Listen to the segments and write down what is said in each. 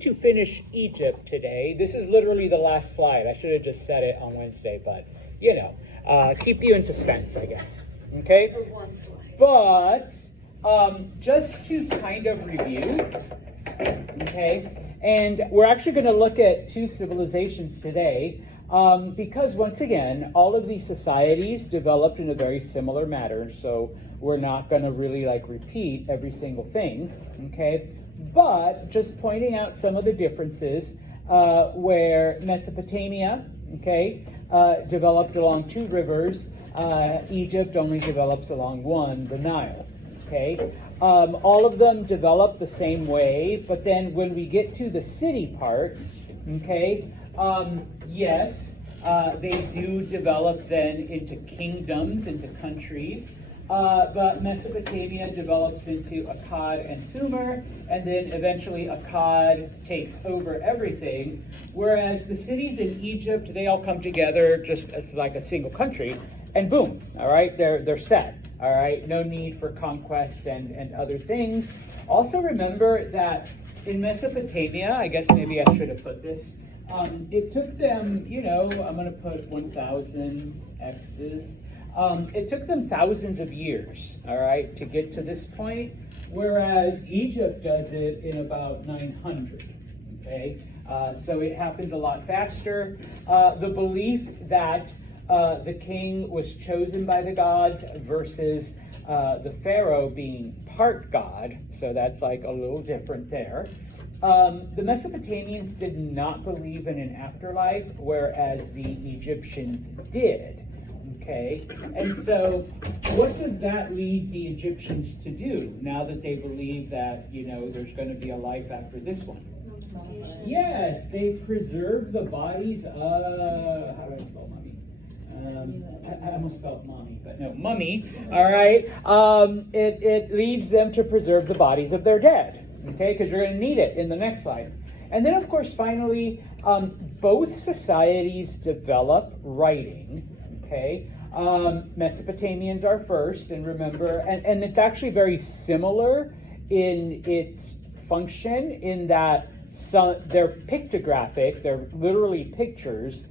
to finish Egypt today. This is literally the last slide. I should have just said it on Wednesday, but keep you in suspense, I guess. Okay? For one slide. But just to kind of review, okay, and we're actually going to look at two civilizations today, because once again, all of these societies developed in a very similar manner, so we're not going to really repeat every single thing, okay, but just pointing out some of the differences where Mesopotamia, okay, developed along two rivers. Egypt only develops along one, the Nile. Okay, all of them develop the same way, but then when we get to the city parts, okay, yes, they do develop then into kingdoms, into countries. But Mesopotamia develops into Akkad and Sumer, and then eventually Akkad takes over everything, whereas the cities in Egypt, they all come together just as like a single country, and boom, all right, they're set, all right, no need for conquest and other things. Also remember that in Mesopotamia, I guess maybe I should have put this, it took them, I'm going to put 1,000 X's. It took them thousands of years, all right, to get to this point, whereas Egypt does it in about 900, okay? So it happens a lot faster. The belief that the king was chosen by the gods versus the pharaoh being part god, so that's like a little different there. The Mesopotamians did not believe in an afterlife, whereas the Egyptians did. Okay, and so what does that lead the Egyptians to do now that they believe that, there's going to be a life after this one? Yes, they preserve the bodies of, how do I spell mummy? I almost spelled mommy, but no, mummy, all right? It leads them to preserve the bodies of their dead, okay, because you're going to need it in the next slide. And then, of course, finally, both societies develop writing. Okay, Mesopotamians are first, and remember, and it's actually very similar in its function in that they're pictographic, they're literally pictures,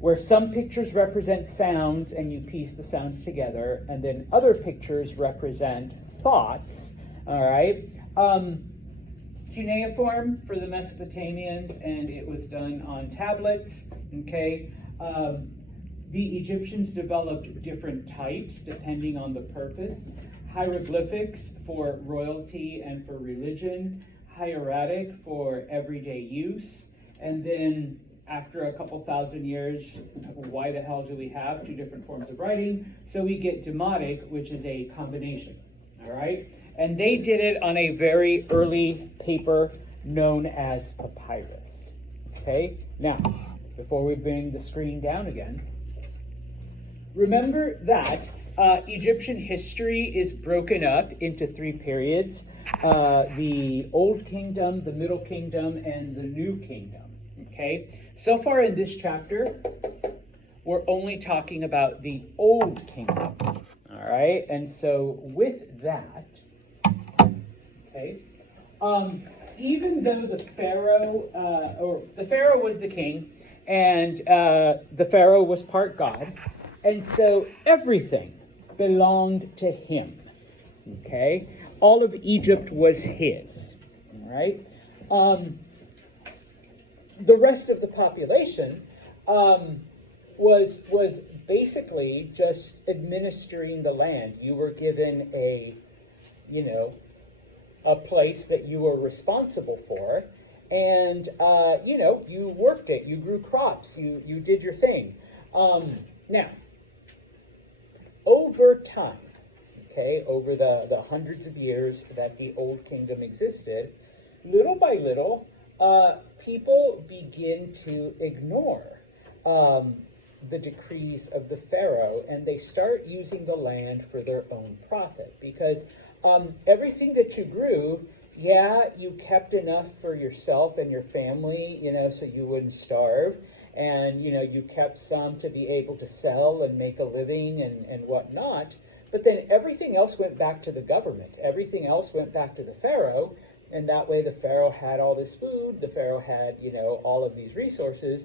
where some pictures represent sounds and you piece the sounds together, and then other pictures represent thoughts, all right? Cuneiform for the Mesopotamians, and it was done on tablets, okay? The Egyptians developed different types depending on the purpose. Hieroglyphics for royalty and for religion, hieratic for everyday use, and then after a couple thousand years, why the hell do we have two different forms of writing? So we get Demotic, which is a combination, all right? And they did it on a very early paper known as papyrus, okay? Now, before we bring the screen down again, remember that Egyptian history is broken up into three periods, the Old Kingdom, the Middle Kingdom, and the New Kingdom, okay? So far in this chapter, we're only talking about the Old Kingdom, all right? And so with that, okay, even though the Pharaoh was the king, and the Pharaoh was part God, and so everything belonged to him, okay? All of Egypt was his, all right? The rest of the population was basically just administering the land. You were given a place that you were responsible for, and, you worked it, you grew crops, you did your thing. Now, over time, okay, over the hundreds of years that the Old Kingdom existed, little by little, people begin to ignore the decrees of the Pharaoh, and they start using the land for their own profit, because everything that you grew, you kept enough for yourself and your family, so you wouldn't starve. And, you kept some to be able to sell and make a living and whatnot. But then everything else went back to the government. Everything else went back to the Pharaoh. And that way the Pharaoh had all this food, the Pharaoh had, all of these resources.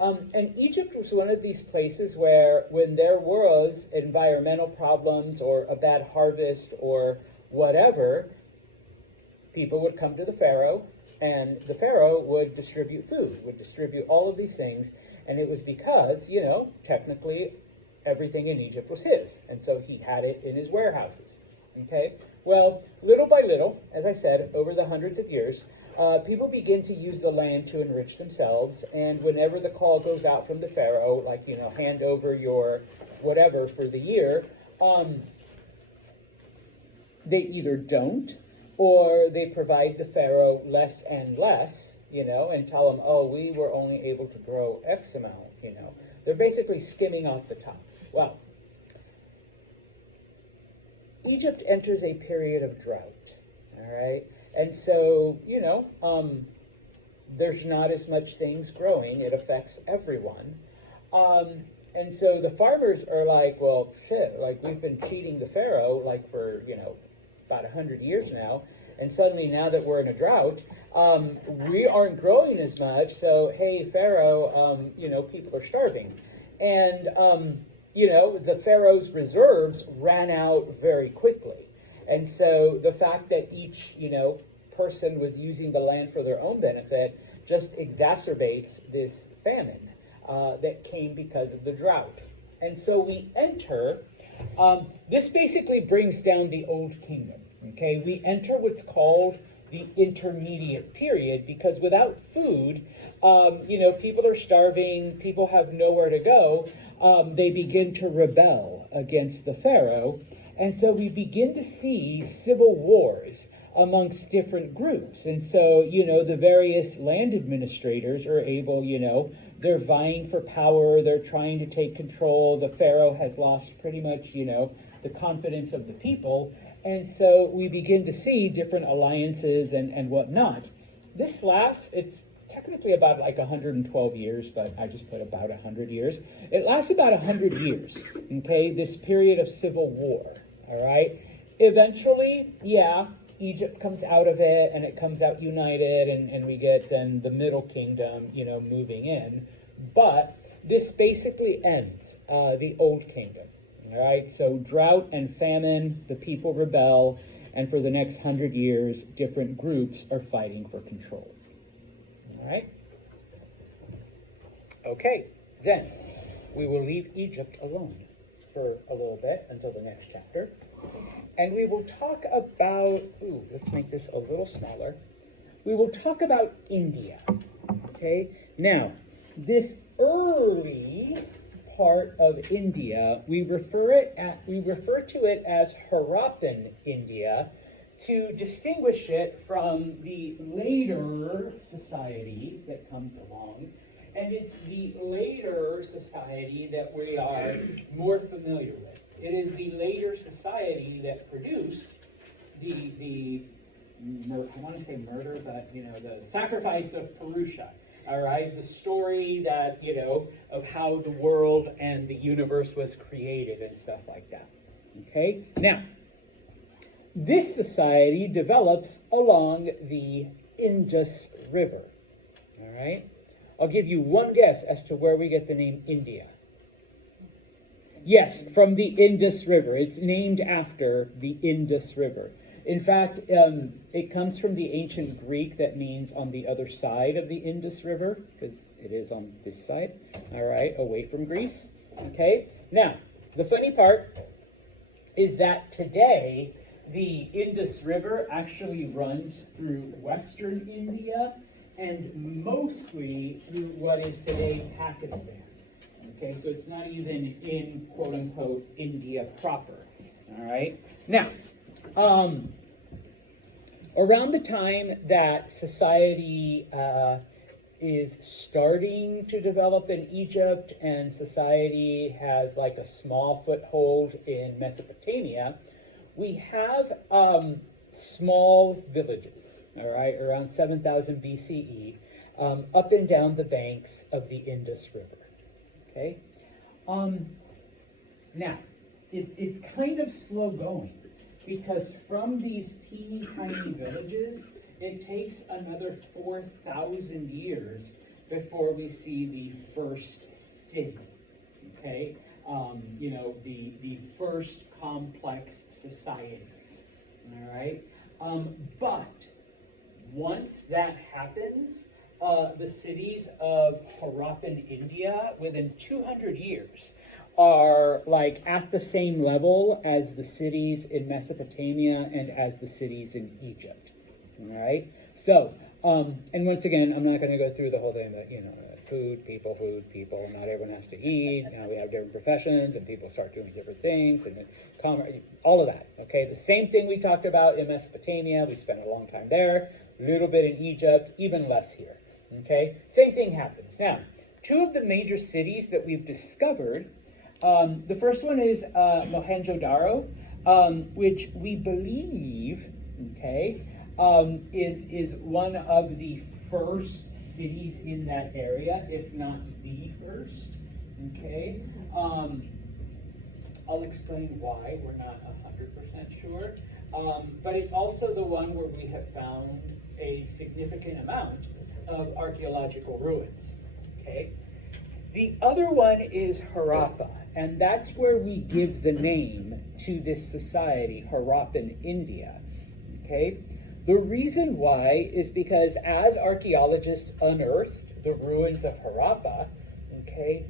And Egypt was one of these places where when there was environmental problems or a bad harvest or whatever, people would come to the Pharaoh, and the Pharaoh would distribute food, would distribute all of these things. And it was because, technically everything in Egypt was his. And so he had it in his warehouses. Okay? Well, little by little, as I said, over the hundreds of years, people begin to use the land to enrich themselves. And whenever the call goes out from the Pharaoh, like, hand over your whatever for the year, they either don't, or they provide the Pharaoh less and less, and tell him, oh, we were only able to grow X amount, They're basically skimming off the top. Well, Egypt enters a period of drought, all right? And so, there's not as much things growing. It affects everyone. And so the farmers are like, well, shit, like we've been cheating the Pharaoh like for, about 100 years now. And suddenly now that we're in a drought, we aren't growing as much. So, hey, Pharaoh, people are starving. And, the Pharaoh's reserves ran out very quickly. And so the fact that each, person was using the land for their own benefit just exacerbates this famine that came because of the drought. And so we enter, this basically brings down the Old Kingdom, okay? We enter what's called the intermediate period, because without food, people are starving, people have nowhere to go. They begin to rebel against the Pharaoh. And so we begin to see civil wars amongst different groups. And so, the various land administrators are able, they're vying for power, they're trying to take control. The Pharaoh has lost pretty much, the confidence of the people. And so we begin to see different alliances and whatnot. This lasts, it's technically about like 112 years, but I just put about 100 years. It lasts about 100 years, okay, this period of civil war, all right? Eventually, Egypt comes out of it, and it comes out united, and we get then the Middle Kingdom, moving in. But this basically ends the Old Kingdom, all right? So drought and famine, the people rebel, and for the next 100 years, different groups are fighting for control. All right? Okay, then we will leave Egypt alone for a little bit until the next chapter. And we will talk about, let's make this a little smaller. We will talk about India, okay? Now, this early part of India, we refer to it as Harappan India to distinguish it from the later society that comes along. And it's the later society that we are more familiar with. It is the later society that produced I want to say murder, but, the sacrifice of Purusha, all right? The story that, of how the world and the universe was created and stuff like that, okay? Now, this society develops along the Indus River, all right? I'll give you one guess as to where we get the name India. Yes, from the Indus River. It's named after the Indus River. In fact, it comes from the ancient Greek that means on the other side of the Indus River, because it is on this side, all right, away from Greece, okay? Now, the funny part is that today, the Indus River actually runs through western India and mostly through what is today Pakistan. Okay, so it's not even in quote-unquote India proper. All right? Now, around the time that society is starting to develop in Egypt and society has like a small foothold in Mesopotamia, we have small villages, all right, around 7,000 BCE, up and down the banks of the Indus River. Okay, now it's kind of slow going because from these teeny tiny villages, it takes another 4,000 years before we see the first city, okay? The first complex societies, all right? But once that happens, the cities of Harappan, India, within 200 years, are like at the same level as the cities in Mesopotamia and as the cities in Egypt. All right. So, and once again, I'm not going to go through the whole thing, but food, people. Not everyone has to eat. Now we have different professions, and people start doing different things, and commerce, all of that. Okay. The same thing we talked about in Mesopotamia. We spent a long time there. A little bit in Egypt, even less here. Okay. Same thing happens. Now, two of the major cities that we've discovered. The first one is Mohenjo-Daro, which we believe, okay, is one of the first cities in that area, if not the first. Okay, I'll explain why we're not 100% sure, but it's also the one where we have found a significant amount of archaeological ruins. Okay. The other one is Harappa, and that's where we give the name to this society, Harappan, India. Okay? The reason why is because as archaeologists unearthed the ruins of Harappa, okay,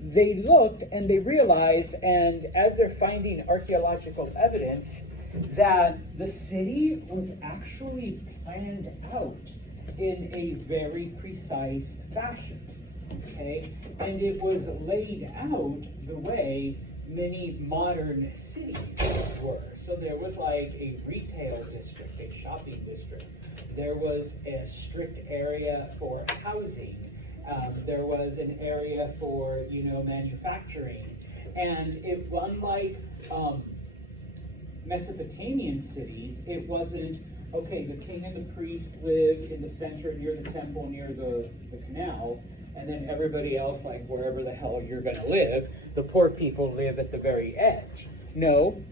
they looked and they realized, and as they're finding archaeological evidence, that the city was actually planned out in a very precise fashion, okay? And it was laid out the way many modern cities were. So there was like a retail district, a shopping district. There was a strict area for housing. There was an area for, manufacturing. And unlike Mesopotamian cities, it wasn't, okay, the king and the priests lived in the center near the temple, near the canal, and then everybody else, like wherever the hell you're going to live, the poor people live at the very edge. No,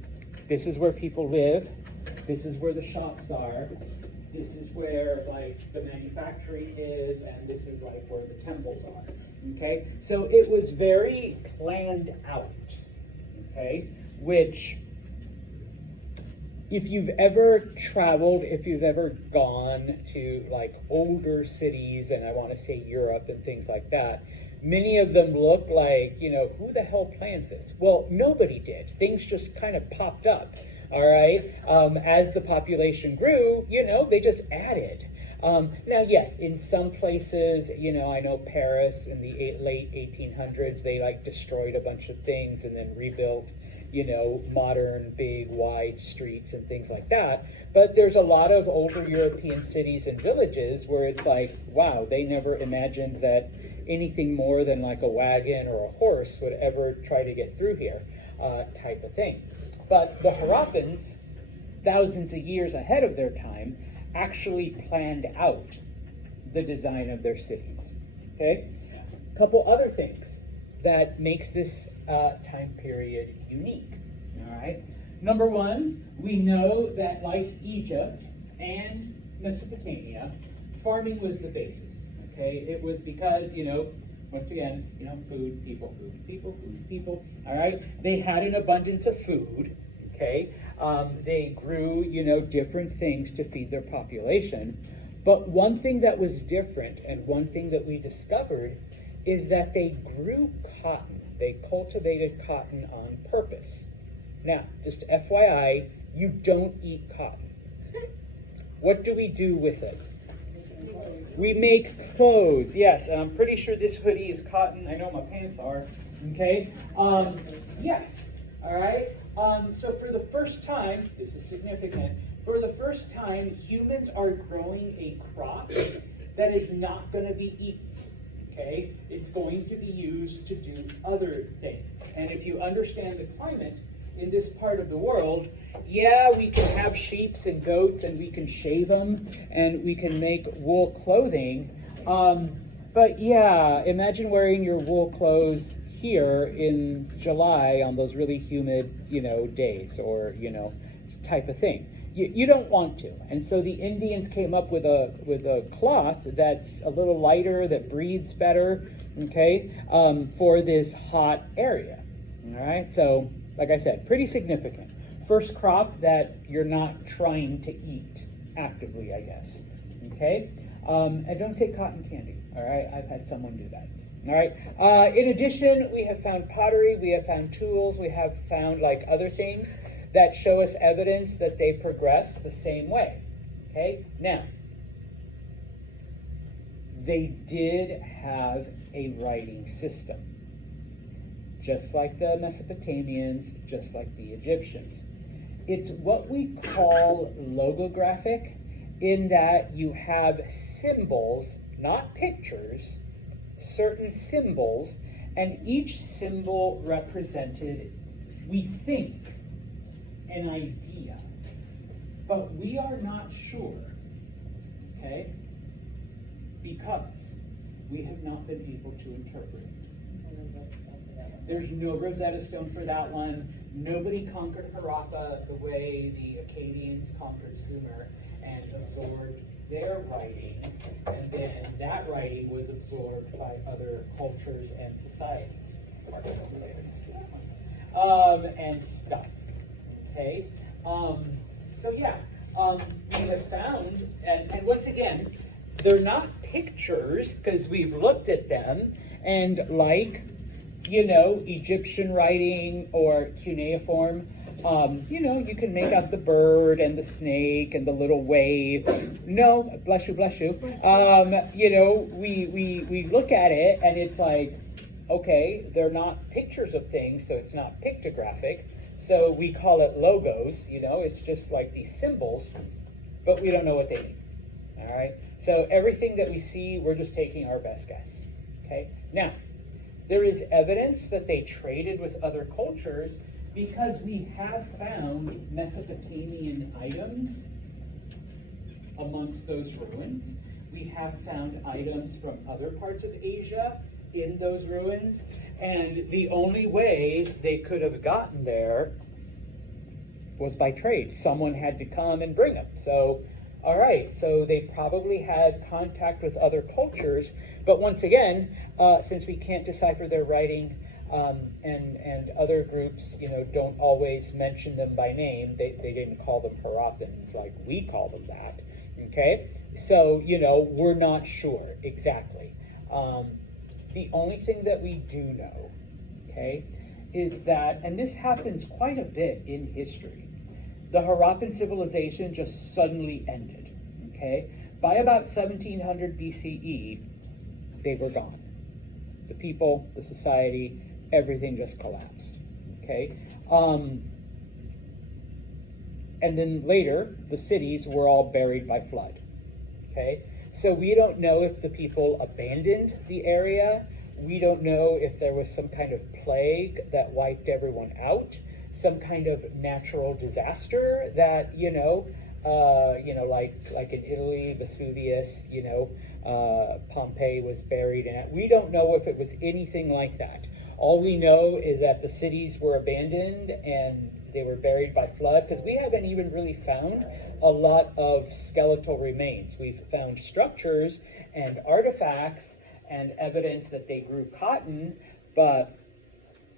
this is where people live. This is where the shops are. This is where, like, the manufacturing is, and this is, like, where the temples are. Okay? So it was very planned out. Okay? Which, if you've ever traveled, if you've ever gone to like older cities, and I want to say Europe and things like that, many of them look like, who the hell planned this? Well, nobody did. Things just kind of popped up, all right? As the population grew, they just added. Now, yes, in some places, I know Paris in the late 1800s, they like destroyed a bunch of things and then rebuilt modern, big, wide streets and things like that. But there's a lot of older European cities and villages where it's like, wow, they never imagined that anything more than like a wagon or a horse would ever try to get through here, type of thing. But the Harappans, thousands of years ahead of their time, actually planned out the design of their cities. Okay? A couple other things that makes this time period unique. All right. Number one, we know that like Egypt and Mesopotamia, farming was the basis. Okay, it was because once again, food, people. All right, they had an abundance of food. Okay, they grew different things to feed their population. But one thing that was different, and one thing that we discovered, is that they grew cotton. They cultivated cotton on purpose. Now, just FYI, you don't eat cotton. What do we do with it? We make clothes, yes. And I'm pretty sure this hoodie is cotton. I know my pants are, okay? Yes, all right? So for the first time, this is significant, for the first time, humans are growing a crop that is not going to be eaten. Okay, it's going to be used to do other things. And if you understand the climate in this part of the world, yeah, we can have sheep and goats and we can shave them and we can make wool clothing. But yeah, imagine wearing your wool clothes here in July on those really humid, days or, type of thing. you don't want to. And so the Indians came up with a cloth that's a little lighter, that breathes better, okay, for this hot area. All right, so like I said, pretty significant. First crop that you're not trying to eat actively, I guess. Okay, and don't say cotton candy. All right, I've had someone do that. All right. In addition, we have found pottery, we have found tools, we have found like other things that show us evidence that they progress the same way. Okay, now, they did have a writing system, just like the Mesopotamians, just like the Egyptians. It's what we call logographic, in that you have symbols, not pictures, certain symbols, and each symbol represented, we think, an idea, but we are not sure, okay, because we have not been able to interpret it. There's no Rosetta Stone for that one. Nobody conquered Harappa the way the Akkadians conquered Sumer and absorbed their writing, and then that writing was absorbed by other cultures and societies. And stuff. Okay, so yeah, we have found, and once again, they're not pictures because we've looked at them, and like, you know, Egyptian writing or cuneiform, you know, you can make out the bird and the snake and the little wave. No, bless you, bless you. You know, we look at it and it's like, okay, they're not pictures of things, so it's not pictographic. So we call it logos, you know, it's just like these symbols, but we don't know what they mean, all right? So everything that we see, we're just taking our best guess, okay? Now, there is evidence that they traded with other cultures because we have found Mesopotamian items amongst those ruins. We have found items from other parts of Asia in those ruins, and the only way they could have gotten there was by trade. Someone had to come and bring them. So, all right, so they probably had contact with other cultures, but once again, since we can't decipher their writing, and other groups, you know, don't always mention them by name, they didn't call them Harappans like we call them that, okay? So, you know, we're not sure exactly. The only thing that we do know, okay, is that, and this happens quite a bit in history, the Harappan civilization just suddenly ended, okay? By about 1700 BCE, they were gone. The people, the society, everything just collapsed, okay? And then later, the cities were all buried by flood, okay? So we don't know if the people abandoned the area. We don't know if there was some kind of plague that wiped everyone out, some kind of natural disaster that, like in Italy, Vesuvius, Pompeii was buried in it. We don't know if it was anything like that. All we know is that the cities were abandoned and they were buried by flood, because we haven't even really found a lot of skeletal remains. We've found structures and artifacts and evidence that they grew cotton, but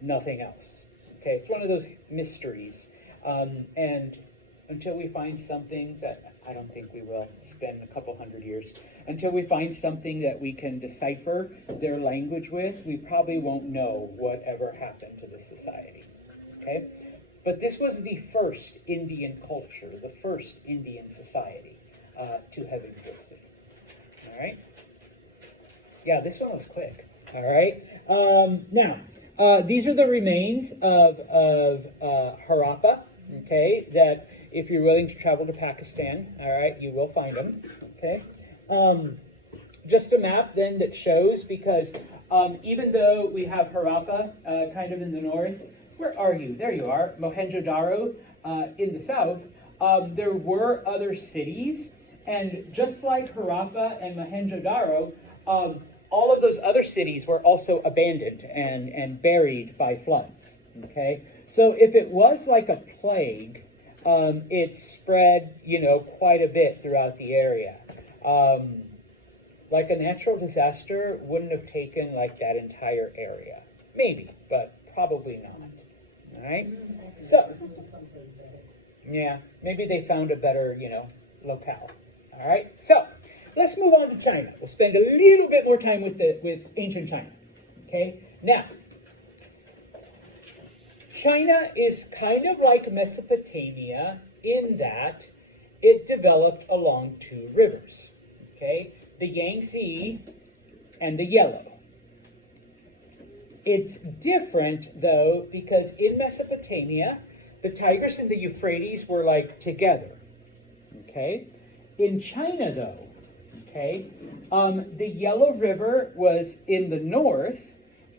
nothing else. Okay, it's one of those mysteries. And until we find something that, I don't think we will spend a couple hundred years, until we find something that we can decipher their language with, we probably won't know whatever happened to the society, okay? But this was the first Indian culture, the first Indian society to have existed, all right? Yeah, this one was quick, all right? Now, these are the remains of Harappa, okay, that if you're willing to travel to Pakistan, all right, you will find them, okay? Just a map then that shows, because even though we have Harappa kind of in the north, where are you? There you are, Mohenjo-Daro in the south. There were other cities, and just like Harappa and Mohenjo-Daro, all of those other cities were also abandoned and buried by floods, okay? So if it was like a plague, it's spread, quite a bit throughout the area. Like a natural disaster wouldn't have taken like that entire area. Maybe, but probably not. All right? So, yeah, maybe they found a better, locale. All right? So, let's move on to China. We'll spend a little bit more time with ancient China. Okay? Now, China is kind of like Mesopotamia in that it developed along two rivers. Okay? The Yangtze and the Yellow. It's different, though, because in Mesopotamia, the Tigris and the Euphrates were like together. Okay? In China, though, okay, the Yellow River was in the north,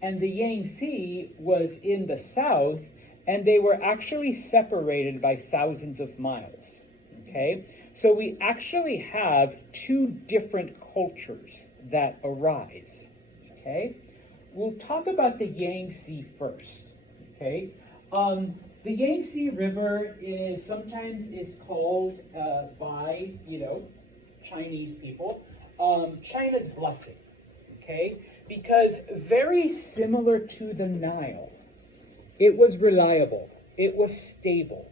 and the Yangtze was in the south, and they were actually separated by thousands of miles. Okay? So we actually have two different cultures that arise. Okay? We'll talk about the Yangtze first. Okay? The Yangtze River sometimes is called by, Chinese people, China's blessing. Okay? Because very similar to the Nile, it was reliable. It was stable.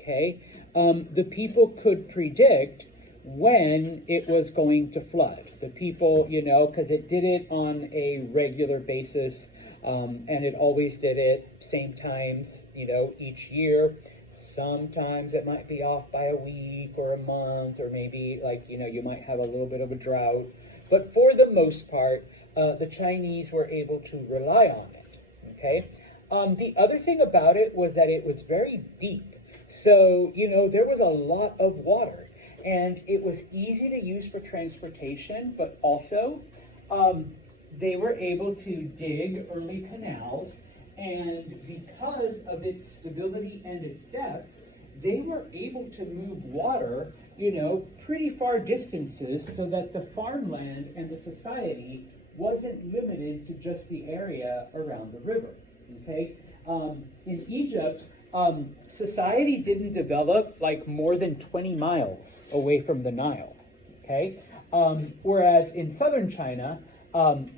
Okay? The people could predict when it was going to flood. The people, because it did it on a regular basis, and it always did it same times, each year. Sometimes it might be off by a week or a month, or maybe you might have a little bit of a drought. But for the most part, the Chinese were able to rely on it. Okay. The other thing about it was that it was very deep. So, there was a lot of water, and it was easy to use for transportation, but also they were able to dig early canals, and because of its stability and its depth, they were able to move water, pretty far distances so that the farmland and the society wasn't limited to just the area around the river, okay? In Egypt, society didn't develop like more than 20 miles away from the Nile, okay? Whereas in southern China,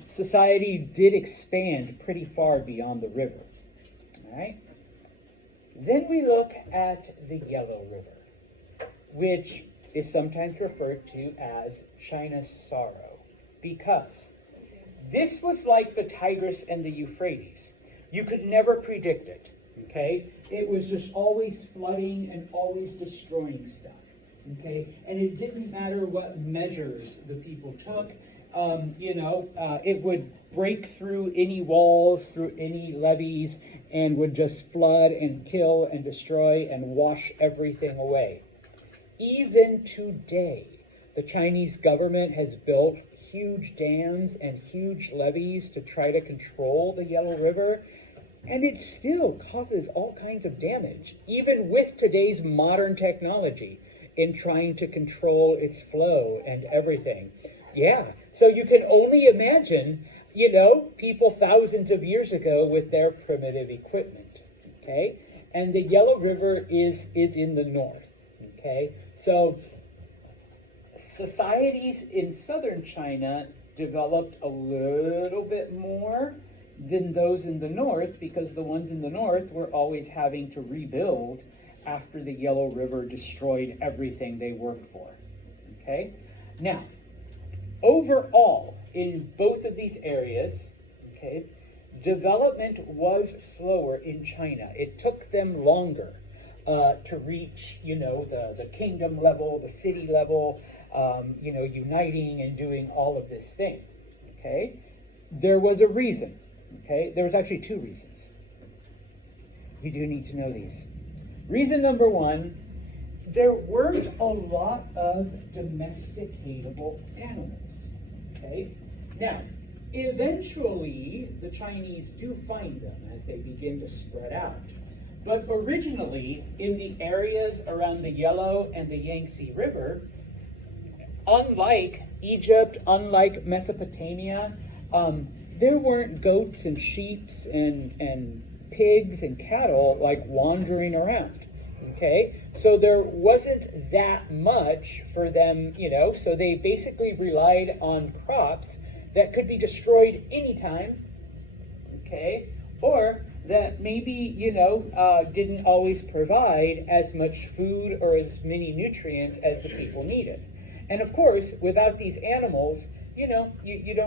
society did expand pretty far beyond the river, all right? Then we look at the Yellow River, which is sometimes referred to as China's sorrow, because this was like the Tigris and the Euphrates. You could never predict it, okay? It was just always flooding and always destroying stuff, okay? And it didn't matter what measures the people took. It would break through any walls, through any levees, and would just flood and kill and destroy and wash everything away. Even today, the Chinese government has built huge dams and huge levees to try to control the Yellow River, and it still causes all kinds of damage, even with today's modern technology in trying to control its flow and everything. Yeah, so you can only imagine, people thousands of years ago with their primitive equipment, okay? And the Yellow River is in the north, okay? So societies in southern China developed a little bit more than those in the north, because the ones in the north were always having to rebuild after the Yellow River destroyed everything they worked for, okay? Now, overall, in both of these areas, okay, development was slower in China. It took them longer to reach, the kingdom level, the city level, uniting and doing all of this thing, okay? There was a reason, okay? There was actually two reasons. You do need to know these. Reason number one, there weren't a lot of domesticatable animals, okay? Now, eventually, the Chinese do find them as they begin to spread out. But originally, in the areas around the Yellow and the Yangtze River, unlike Egypt, unlike Mesopotamia, there weren't goats and sheep and pigs and cattle like wandering around. Okay, so there wasn't that much for them, so they basically relied on crops that could be destroyed anytime, okay, or that maybe, didn't always provide as much food or as many nutrients as the people needed. And of course, without these animals, you don't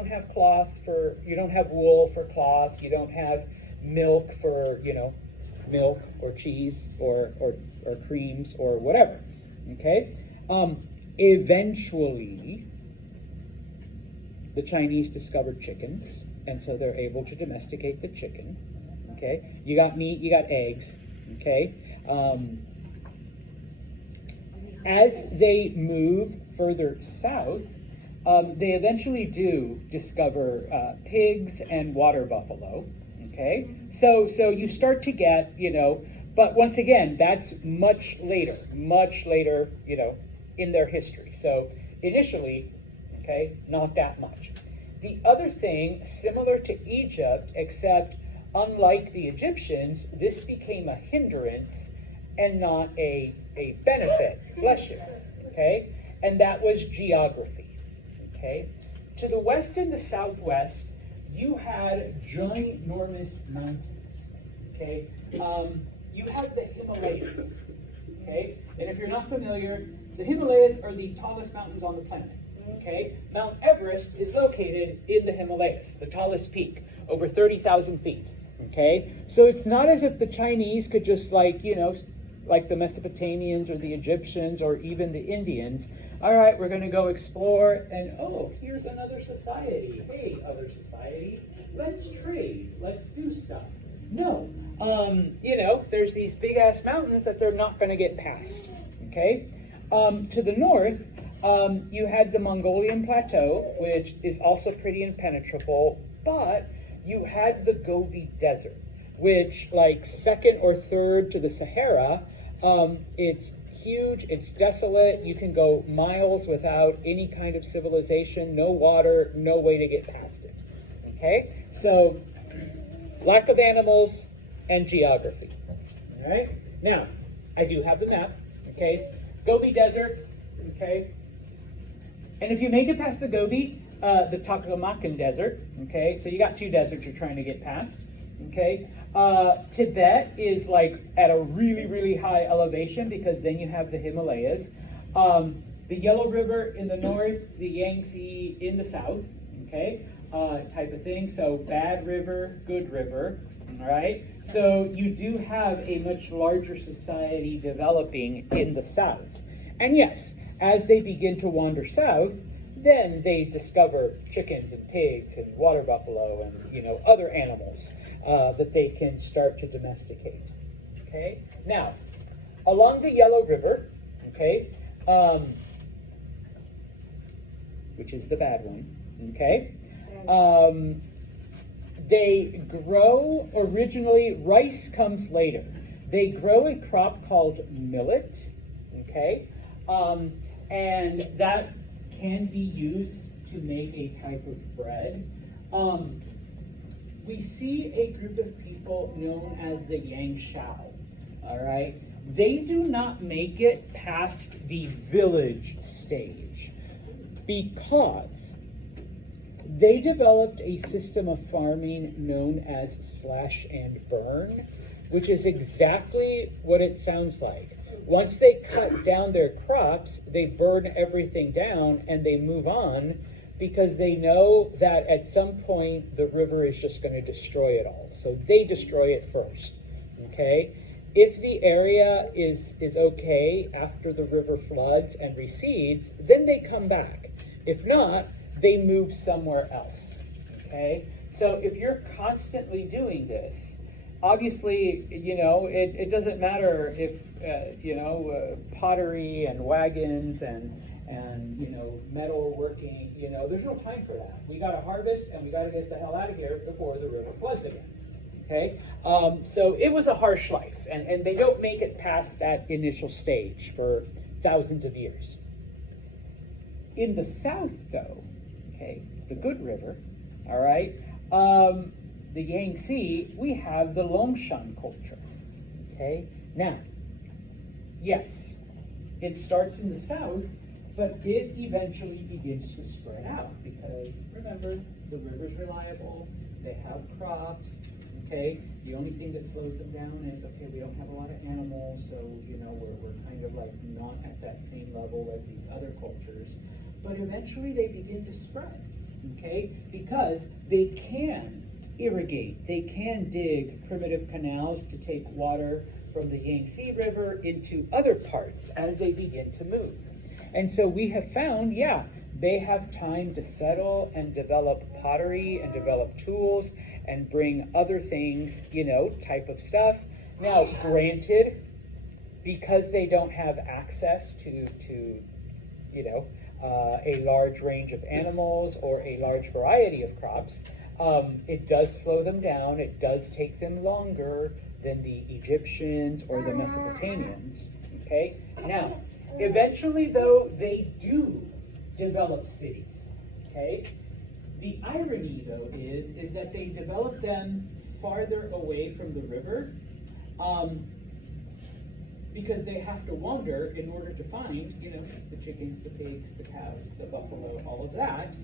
have you don't have wool for cloth, you don't have milk for, milk or cheese or creams or whatever, okay? Eventually, the Chinese discovered chickens, and so they're able to domesticate the chicken, okay? You got meat, you got eggs, okay? As they move further south, they eventually do discover pigs and water buffalo, okay? So you start to get, but once again, that's much later, in their history. So initially, okay, not that much. The other thing, similar to Egypt, except unlike the Egyptians, this became a hindrance and not a benefit, bless you, okay? And that was geography, okay? To the west and the southwest, you had ginormous mountains, okay? You have the Himalayas, okay? And if you're not familiar, the Himalayas are the tallest mountains on the planet, okay? Mount Everest is located in the Himalayas, the tallest peak, over 30,000 feet, okay? So it's not as if the Chinese could just like the Mesopotamians or the Egyptians or even the Indians, all right, we're going to go explore, and oh, here's another society. Hey, other society, let's trade, let's do stuff. No, there's these big ass mountains that they're not going to get past, okay? To the north, you had the Mongolian Plateau, which is also pretty impenetrable, but you had the Gobi Desert, which, like second or third to the Sahara, it's huge, it's desolate, you can go miles without any kind of civilization, no water, no way to get past it, okay? So, lack of animals and geography, all right? Now, I do have the map, okay? Gobi Desert, okay? And if you make it past the Gobi, the Taklamakan Desert, okay? So you got two deserts you're trying to get past, okay? Tibet is like at a really, really high elevation because then you have the Himalayas. The Yellow River in the north, the Yangtze in the south, okay? Type of thing. So bad river, good river, all right? So you do have a much larger society developing in the south. And yes, as they begin to wander south, then they discover chickens and pigs and water buffalo and other animals that they can start to domesticate. Okay. Now, along the Yellow River, okay, which is the bad one, okay, they grow originally. Rice comes later. They grow a crop called millet, okay, and that can be used to make a type of bread. We see a group of people known as the Yangshao, all right? They do not make it past the village stage because they developed a system of farming known as slash and burn, which is exactly what it sounds like. Once they cut down their crops, they burn everything down and they move on because they know that at some point the river is just going to destroy it all. So they destroy it first, okay? If the area is okay after the river floods and recedes, then they come back. If not, they move somewhere else, okay? So if you're constantly doing this, obviously, it doesn't matter if, pottery and wagons and metal working, there's no time for that. We got to harvest and we got to get the hell out of here before the river floods again, okay? So it was a harsh life, and they don't make it past that initial stage for thousands of years. In the south, though, okay, the good river, all right, the Yangtze, we have the Longshan culture, okay? Now, yes, it starts in the south, but it eventually begins to spread out because remember, the river's reliable, they have crops, okay? The only thing that slows them down is, okay, we don't have a lot of animals, so, you know, we're kind of like not at that same level as these other cultures. But eventually they begin to spread, okay? Because they can irrigate, they can dig primitive canals to take water from the Yangtze River into other parts as they begin to move. And so we have found, yeah, they have time to settle and develop pottery and develop tools and bring other things, you know, type of stuff. Now, granted, because they don't have access to you know, a large range of animals or a large variety of crops, it does slow them down. It does take them longer than the Egyptians or the Mesopotamians, okay? Now, eventually, though, they do develop cities, okay? The irony, though, is that they develop them farther away from the river because they have to wander in order to find, you know, the chickens, the pigs, the cows, the buffalo, all of that.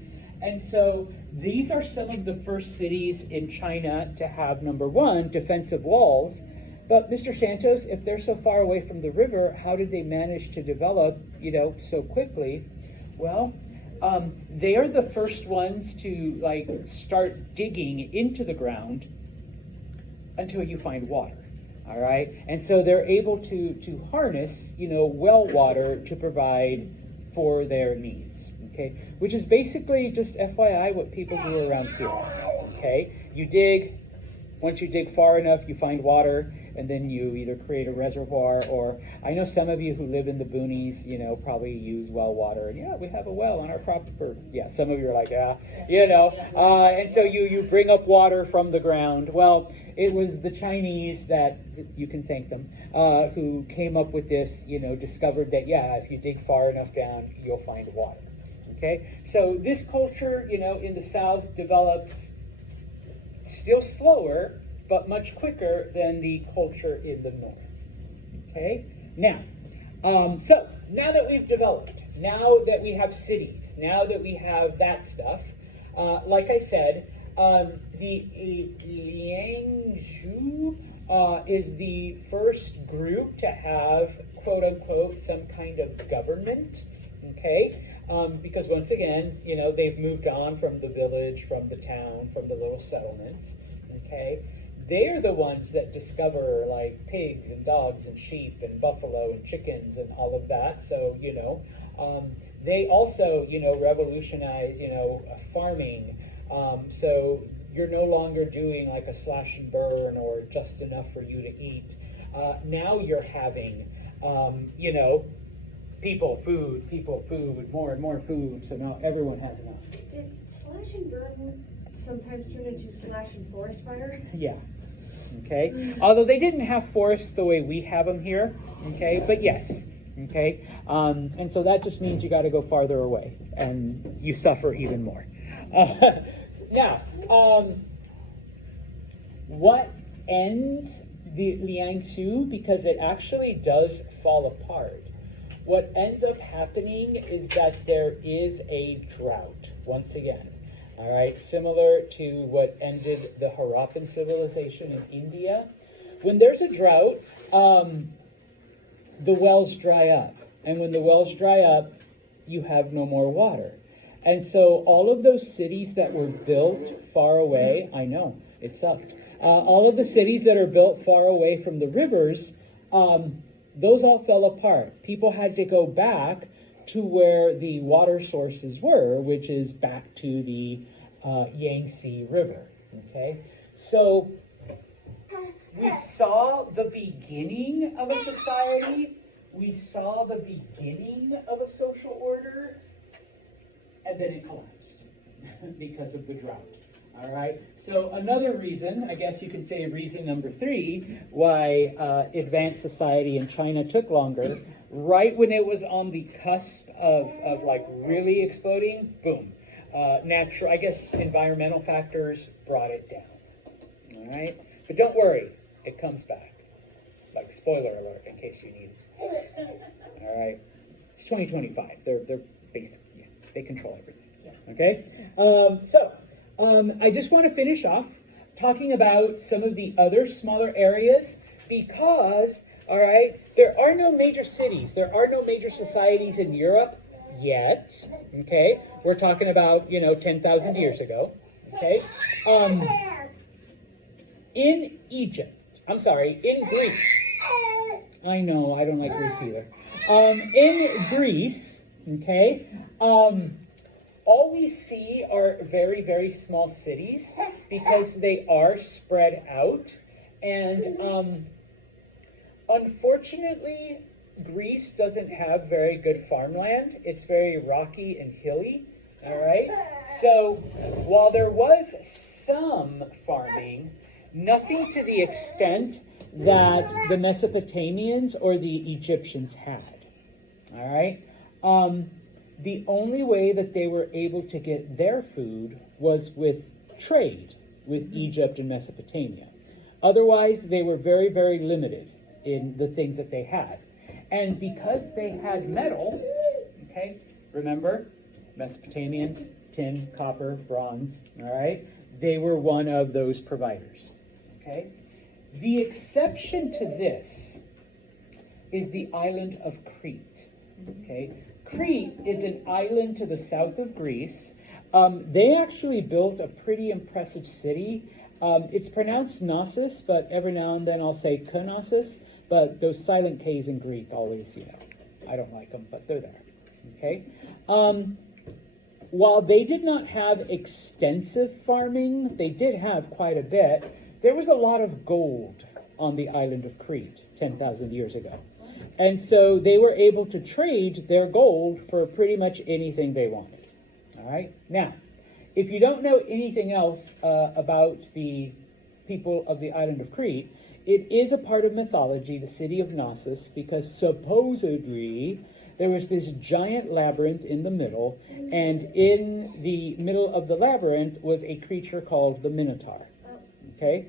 And so these are some of the first cities in China to have, number one, defensive walls. But Mr. Santos, if they're so far away from the river, how did they manage to develop, you know, so quickly? Well, they are the first ones to like start digging into the ground until you find water. All right, and so they're able to harness, you know, well water to provide for their needs. Okay, which is basically just FYI what people do around here. Okay, you dig. Once you dig far enough, you find water, and then you either create a reservoir, or I know some of you who live in the boonies, you know, probably use well water. And yeah, we have a well on our property. Yeah, some of you are like, yeah, you know. And so you bring up water from the ground. Well, it was the Chinese that, you can thank them, who came up with this, you know, discovered that, yeah, if you dig far enough down, you'll find water. Okay, so this culture, you know, in the south develops still slower, but much quicker than the culture in the north. Okay, now, so now that we've developed, now that we have cities, now that we have that stuff, like I said, the Liangzhu is the first group to have, quote unquote, some kind of government. Okay. Because once again, you know, they've moved on from the village, from the town, from the little settlements, okay? They're the ones that discover, like, pigs and dogs and sheep and buffalo and chickens and all of that. So, you know, they also, you know, revolutionize, you know, farming. So you're no longer doing, like, a slash and burn or just enough for you to eat. Now you're having, you know, people, food, more and more food, so now everyone has enough. Did slash and burn sometimes turn into slash and forest fire? Yeah, okay. Although they didn't have forests the way we have them here, okay, but yes, okay. And so that just means you got to go farther away, and you suffer even more. Now, what ends the Liangzhu, because it actually does fall apart. What ends up happening is that there is a drought, once again, all right, similar to what ended the Harappan civilization in India. When there's a drought, the wells dry up, and when the wells dry up, you have no more water. And so all of those cities that were built far away, I know, it sucked. All of the cities that are built far away from the rivers, those all fell apart. People had to go back to where the water sources were, which is back to the Yangtze River, okay? So we saw the beginning of a society, we saw the beginning of a social order, and then it collapsed because of the drought. All right, so another reason, I guess you could say reason number 3, why advanced society in China took longer, right when it was on the cusp of like really exploding, boom. Natural, I guess environmental factors brought it down. All right, but don't worry, it comes back. Like spoiler alert in case you need All right, it's 2025. They're basic. Yeah, they control everything. Okay, I just want to finish off talking about some of the other smaller areas because, all right, there are no major cities, there are no major societies in Europe yet. Okay, we're talking about 10,000 years ago. Okay, in Egypt, in Greece. I know, I don't like Greece either. In Greece, okay, all we see are very, very small cities because they are spread out. And unfortunately, Greece doesn't have very good farmland. It's very rocky and hilly, all right? So while there was some farming, nothing to the extent that the Mesopotamians or the Egyptians had, all right? The only way that they were able to get their food was with trade with Egypt and Mesopotamia. Otherwise, they were very, very limited in the things that they had. And because they had metal, okay, remember, Mesopotamians, tin, copper, bronze, all right? They were one of those providers, okay? The exception to this is the island of Crete, okay? Crete is an island to the south of Greece. They actually built a pretty impressive city. It's pronounced Knossos, but every now and then I'll say Knossos, but those silent K's in Greek always, I don't like them, but they're there, okay? While they did not have extensive farming, they did have quite a bit. There was a lot of gold on the island of Crete 10,000 years ago. And so they were able to trade their gold for pretty much anything they wanted. All right. Now, if you don't know anything else about the people of the island of Crete, it is a part of mythology, the city of Knossos, because supposedly there was this giant labyrinth in the middle, and in the middle of the labyrinth was a creature called the Minotaur. Okay?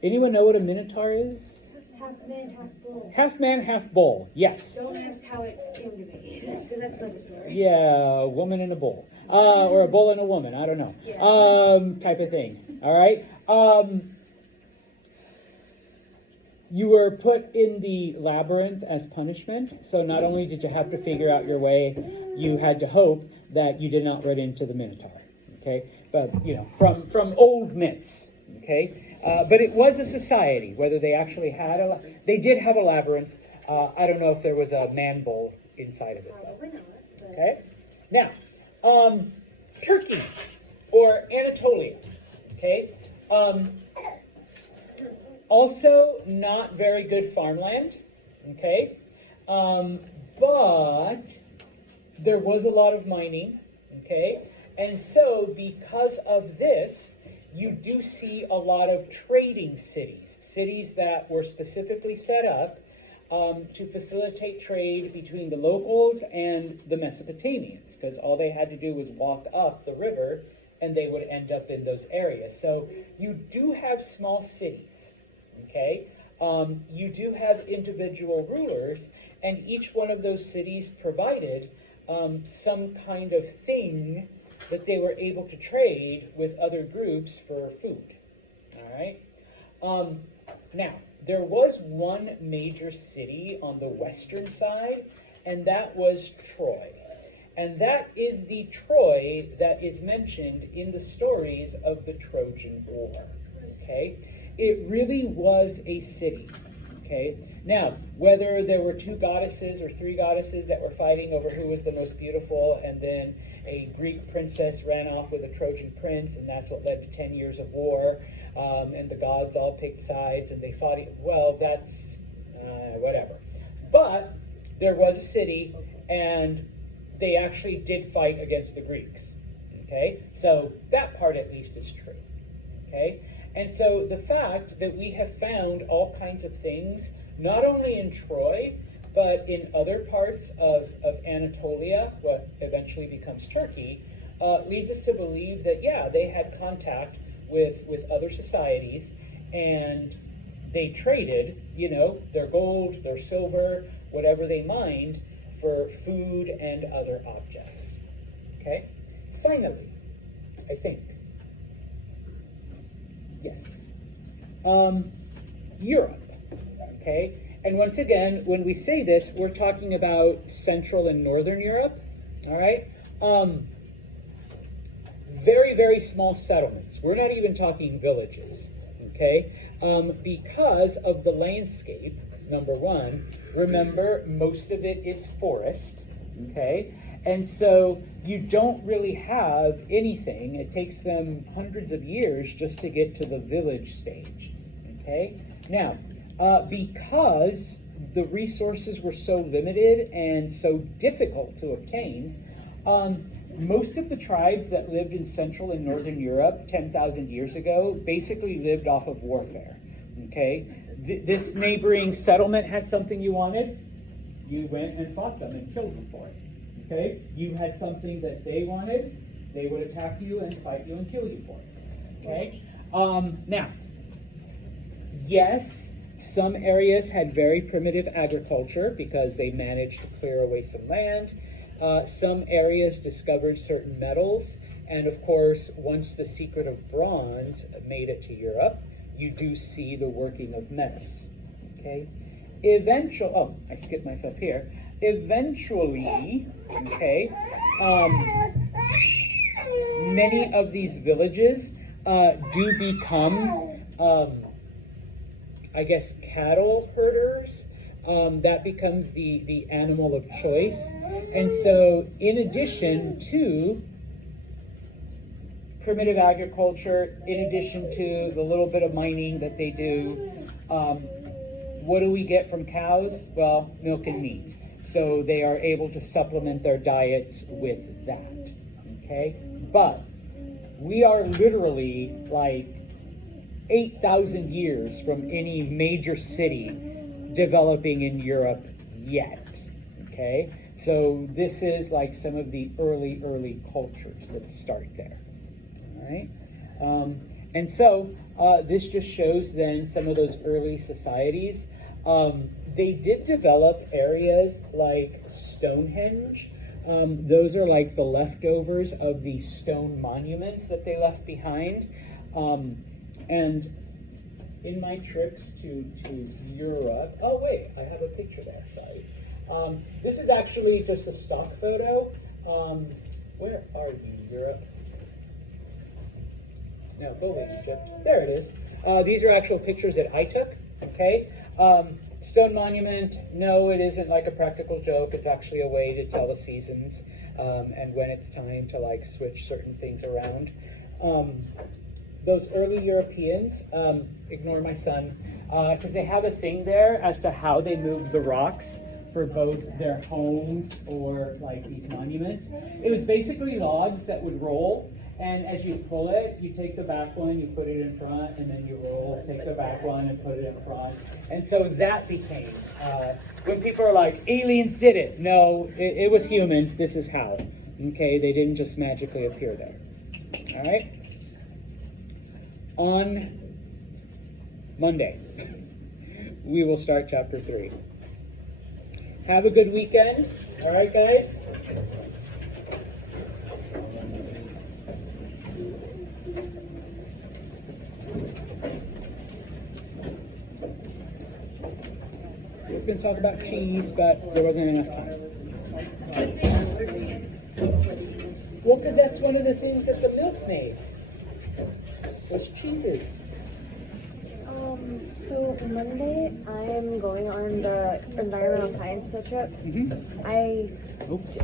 Anyone know what a Minotaur is? Half man, half bull. Half man, half bull. Yes. Don't ask how it came to me, because that's another story. Yeah, a woman and a bull. Or a bull and a woman, I don't know. Yeah. Type of thing. All right? You were put in the labyrinth as punishment. So not only did you have to figure out your way, you had to hope that you did not run into the Minotaur. Okay? But, from old myths. Okay? But it was a society, whether they actually had they did have a labyrinth. I don't know if there was a man bull inside of it, though. Probably not. But... Okay? Now, Turkey, or Anatolia, okay? Also not very good farmland, okay? But there was a lot of mining, okay? And so because of this, you do see a lot of trading cities that were specifically set up to facilitate trade between the locals and the Mesopotamians, because all they had to do was walk up the river and they would end up in those areas. So you do have small cities, okay? You do have individual rulers, and each one of those cities provided some kind of thing that they were able to trade with other groups for food, all right? Now, there was one major city on the western side, and that was Troy. And that is the Troy that is mentioned in the stories of the Trojan War, okay? It really was a city, okay? Now, whether there were 2 goddesses or 3 goddesses that were fighting over who was the most beautiful, and then a Greek princess ran off with a Trojan prince, and that's what led to 10 years of war, and the gods all picked sides, and they fought, well, that's whatever. But there was a city, and they actually did fight against the Greeks, okay? So that part at least is true, okay? And so the fact that we have found all kinds of things, not only in Troy, but in other parts of Anatolia, what eventually becomes Turkey, leads us to believe that, yeah, they had contact with other societies, and they traded, their gold, their silver, whatever they mined for food and other objects. Okay? Finally, I think. Yes. Europe. Okay? And once again, when we say this, we're talking about Central and Northern Europe. All right? Very, very small settlements. We're not even talking villages. Okay? Because of the landscape, number one, remember, most of it is forest. Okay? And so you don't really have anything. It takes them hundreds of years just to get to the village stage. Okay? Now, because the resources were so limited and so difficult to obtain, most of the tribes that lived in Central and Northern Europe 10,000 years ago basically lived off of warfare. Okay? This neighboring settlement had something you wanted, you went and fought them and killed them for it. Okay? You had something that they wanted, they would attack you and fight you and kill you for it. Okay? Now, yes, some areas had very primitive agriculture because they managed to clear away some land. Some areas discovered certain metals. And of course, once the secret of bronze made it to Europe, you do see the working of metals. Okay? Eventually, oh, I skipped myself here. Eventually, okay, many of these villages do become, I guess, cattle herders. That becomes the animal of choice. And so, in addition to primitive agriculture, in addition to the little bit of mining that they do, what do we get from cows? Well, milk and meat. So they are able to supplement their diets with that, okay? But we are literally like 8,000 years from any major city developing in Europe yet, okay? So this is like some of the early cultures that start there, all right? And so this just shows then some of those early societies. They did develop areas like Stonehenge. Those are like the leftovers of the stone monuments that they left behind. And in my trips to Europe, oh wait, I have a picture there, sorry. This is actually just a stock photo. Where are you, Europe? No, go away, Egypt. There it is. These are actual pictures that I took, okay? Stone monument, no, it isn't like a practical joke. It's actually a way to tell the seasons and when it's time to like switch certain things around. Those early Europeans, ignore my son, because they have a thing there as to how they moved the rocks for both their homes or like these monuments. It was basically logs that would roll. And as you pull it, you take the back one, you put it in front, and then you roll, take the back one and put it in front. And so that became, when people are like, aliens did it. No, it was humans, this is how. Okay, they didn't just magically appear there. All right? On Monday, we will start chapter 3. Have a good weekend. All right, guys? I was going to talk about cheese, but there wasn't enough time. Well, because that's one of the things that the milk made. Those cheeses. So Monday, I am going on the environmental science field trip. Mm-hmm. I Oops. oh,